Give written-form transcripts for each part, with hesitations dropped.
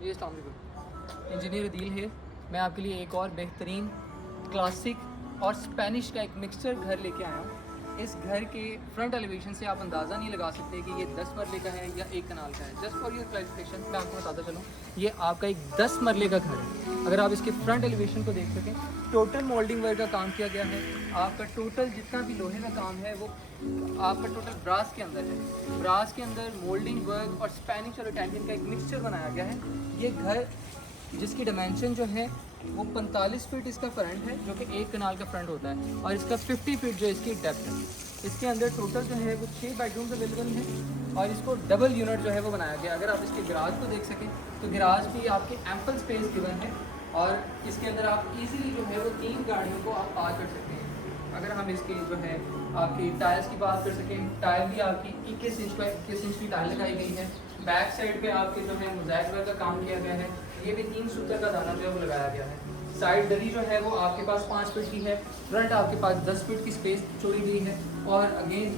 जी अस्सलाम वालेकुम। इंजीनियर अदील है। मैं आपके लिए एक और बेहतरीन क्लासिक और स्पेनिश का एक मिक्सचर घर लेके आया हूँ। इस घर के फ्रंट एलिवेशन से आप अंदाज़ा नहीं लगा सकते कि ये 10 मरले का है या 1 कनाल का है। जस्ट फॉर योर क्लैरिफिकेशन मैं आपको बताता चलूँ, ये आपका एक 10 मरले का घर है। अगर आप इसके फ्रंट एलिवेशन को देख सकें, टोटल मोल्डिंग वर्क का काम किया गया है। आपका टोटल जितना भी लोहे का काम है वो आपका टोटल ब्रास के अंदर है। ब्रास के अंदर मोल्डिंग वर्क और स्पेनिश और इटालियन का एक मिक्सचर बनाया गया है। ये घर जिसकी डायमेंशन जो है वो 45 फीट इसका फ्रंट है, जो कि 1 कनाल का फ्रंट होता है, और इसका 50 फीट जो इसकी डेप्थ है। इसके अंदर टोटल जो है वो 6 बेडरूम्स अवेलेबल हैं और इसको डबल यूनिट जो है वो बनाया गया। अगर आप इसके गराज को देख सकें तो गराज भी आपके एम्पल स्पेस गिवन है और इसके अंदर आप इजीली जो है वो 3 गाड़ियों को आप पार कर सकते हैं। अगर हम इसके जो है आपकी टायर्स की बात कर सकें, टायर भी आपकी 21 इंच की टायर लगाई गई है। बैक साइड पे आपके जो है मोज़ैक वर्क का काम किया गया है। ये भी 3 सूत्र का दाना जो है वो लगाया गया है। साइड दरी जो है वो आपके पास 5 फीट की है। फ्रंट आपके पास 10 फीट की स्पेस छोड़ी गई है और अगेन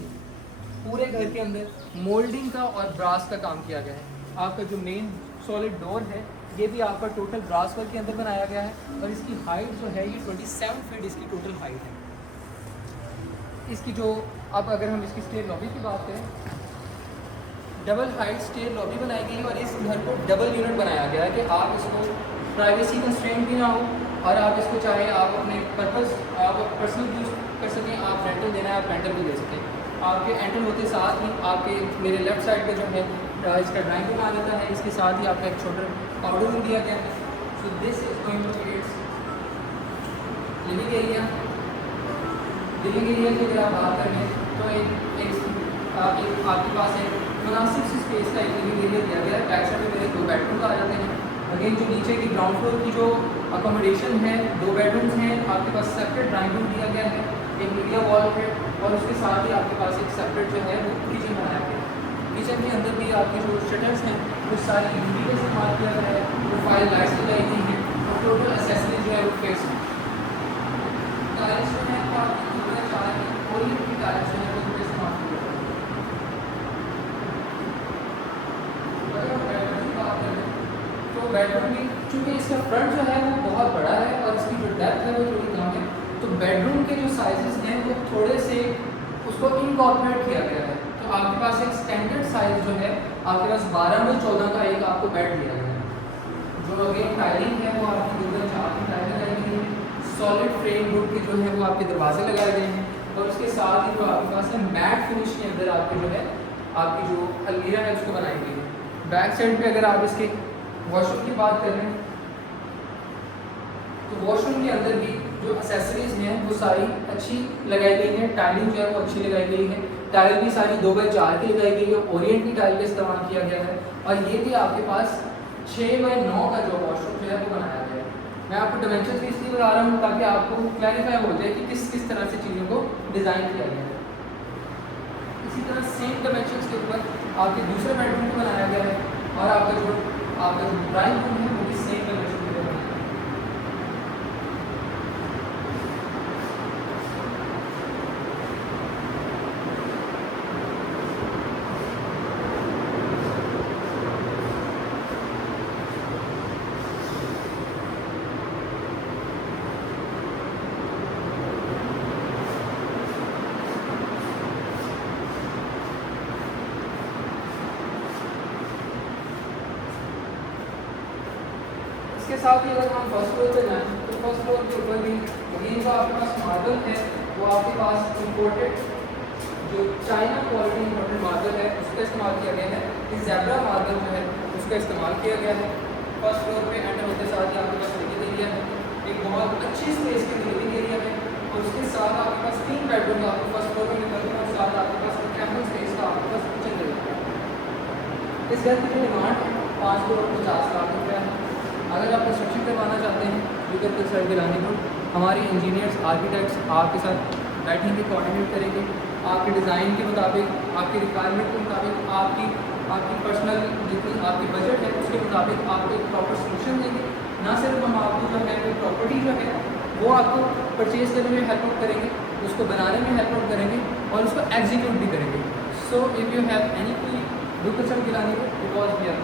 पूरे घर के अंदर मोल्डिंग का और ब्रास का काम किया गया है। आपका जो मेन सॉलिड डोर है ये भी आपका टोटल ब्रास वर्क के अंदर बनाया गया है और इसकी हाइट जो है ये 27 फीट इसकी टोटल हाइट है। इसकी जो अब अगर हम इसकी स्टेयर लॉबी की बात करें, डबल हाइट स्टेयर लॉबी बनाई गई और इस घर को डबल यूनिट बनाया गया है कि आप इसको प्राइवेसी कंस्ट्रेंट भी ना हो और आप इसको चाहे आप अपने पर्पस आप पर्सनल यूज़ कर सकें, आप रेंटल देना है आप रेंटल भी दे सकें। आपके एंटर होते साथ ही आपके मेरे लेफ़्ट साइड पे जो है इसका ड्राइंग रूम आ जाता है। इसके साथ ही आपका एक छोटा पाउडर रूम दिया गया है। So this is going to be its living area. Living area की अगर आप बात करें तो एक आपके पास एक मुनासिब सी स्पेस का एक लिविंग एरिया दिया गया है। बैक साइड में मेरे 2 बेडरूम आ जाते हैं। अगेन जो नीचे की ग्राउंड फ्लोर की जो अकोमोडेशन है, 2 बेडरूम्स हैं। आपके पास सेपरेट ड्राइंग रूम दिया गया है, एक मीडिया वॉल है और उसके साथ ही आपके पास एक सेपरेट जो है वो किचन बनाया गया है। किचन के अंदर भी आपके जो शटर्स हैं वो सारी यूनिटी का इस्तेमाल किया गया है, प्रोफाइल लाइट्स लगाई गई हैं और टोटल एसेसरीज जो है वो फिक्स है। टाइल्स जो है वो आपकी पूरा 4 ओरिएंट की टाइल्स जो है वो उनका इस्तेमाल किया गया है। अगर हम बेडरूम की बात करें तो बेडरूम भी चूँकि इसका फ्रंट जो है वो बहुत बड़ा है और इसकी जो डेप्थ है वो थोड़ी कम है, तो बेडरूम के जो साइजेस हैं वो थोड़े से उसको इनकॉर्पोरेट किया गया है। तो आपके पास एक स्टैंडर्ड साइज जो है आपके पास 12 बाई 14 का एक आपको बेड दिया गया है। जो अगेन टाइलिंग है वो आपकी 2 बाई 4 की टाइल लगाई गई है। सॉलिड फ्रेम वुड के जो है वो आपके दरवाजे लगाए गए हैं और उसके साथ ही जो आपके पास है मैट फिनिश के अंदर आपके जो है आपकी जो अलमीरा है उसको बनाई गई है। बैक साइड पे अगर आप इसके वॉशरूम की बात कर रहे हैं तो वॉशरूम के अंदर भी जो एक्सेसरीज हैं वो सारी अच्छी लगाई गई हैं। टाइलिंग जो है वो अच्छी लगाई गई है। टाइल भी सारी 2 बाई 4 की लगाई गई है, ओरिएंट की टाइल का इस्तेमाल किया गया है और ये भी आपके पास 6 बाई 9 का जो वॉशरूम जो है वो बनाया गया है। मैं आपको डायमेंशन भी इसलिए बता रहा हूँ ताकि आपको क्लैरिफाई हो जाए कि किस तरह से चीज़ों को डिज़ाइन किया गया है। इसी तरह सेम डायमेंशन के ऊपर आपके दूसरे बेडरूम को बनाया गया है और आपका जो ड्राइंग रूम है वो भी सेम डायमेंशन के ऊपर बनाया गया है। इसके साथ ही अगर हम फर्स्ट फ्लोर पे जाएँ तो फर्स्ट फ्लोर के ऊपर भी अगेन जो आपके पास मार्बल है वो आपके पास इम्पोर्टेड जो चाइना क्वालिटी इम्पोर्टेड मार्बल है उसका इस्तेमाल किया गया है। इस ज़ेब्रा मार्बल जो है उसका इस्तेमाल किया गया है। फर्स्ट फ्लोर पे एंटर होते साथ ही आपके पास लिविंग एरिया है, एक बहुत अच्छी स्पेस की लिविंग एरिया है और उसके साथ आपके पास 3 बेडरूम आपको फर्स्ट फ्लोर में मिलते हैं और साथ आपके पास कैम्पल स्पेस का आपके पास किचन मिलता है। इस घर की जो डिमांड है 5 करोड़ 50 लाख रुपये है। अगर आप कंस्ट्रक्शन करवाना चाहते हैं विकट कंसल्ट गिलानी को, हमारे इंजीनियर्स आर्किटेक्ट्स आपके साथ बैठेंगे, कोऑर्डिनेट करेंगे आपके डिज़ाइन के मुताबिक, आपकी रिक्वायरमेंट के मुताबिक, आपकी पर्सनल जितनी आपकी बजट है उसके मुताबिक आपको एक प्रॉपर सोल्यूशन देंगे। ना सिर्फ हम आपको जो है वो प्रॉपर्टी जो है वो आपको परचेज़ करने में हेल्प आउट करेंगे, उसको बनाने में हेल्प आउट करेंगे और उसको एग्जीक्यूट भी करेंगे। So if you have any कोई डू कंसल्ट गिलानी को बिकॉज वी आर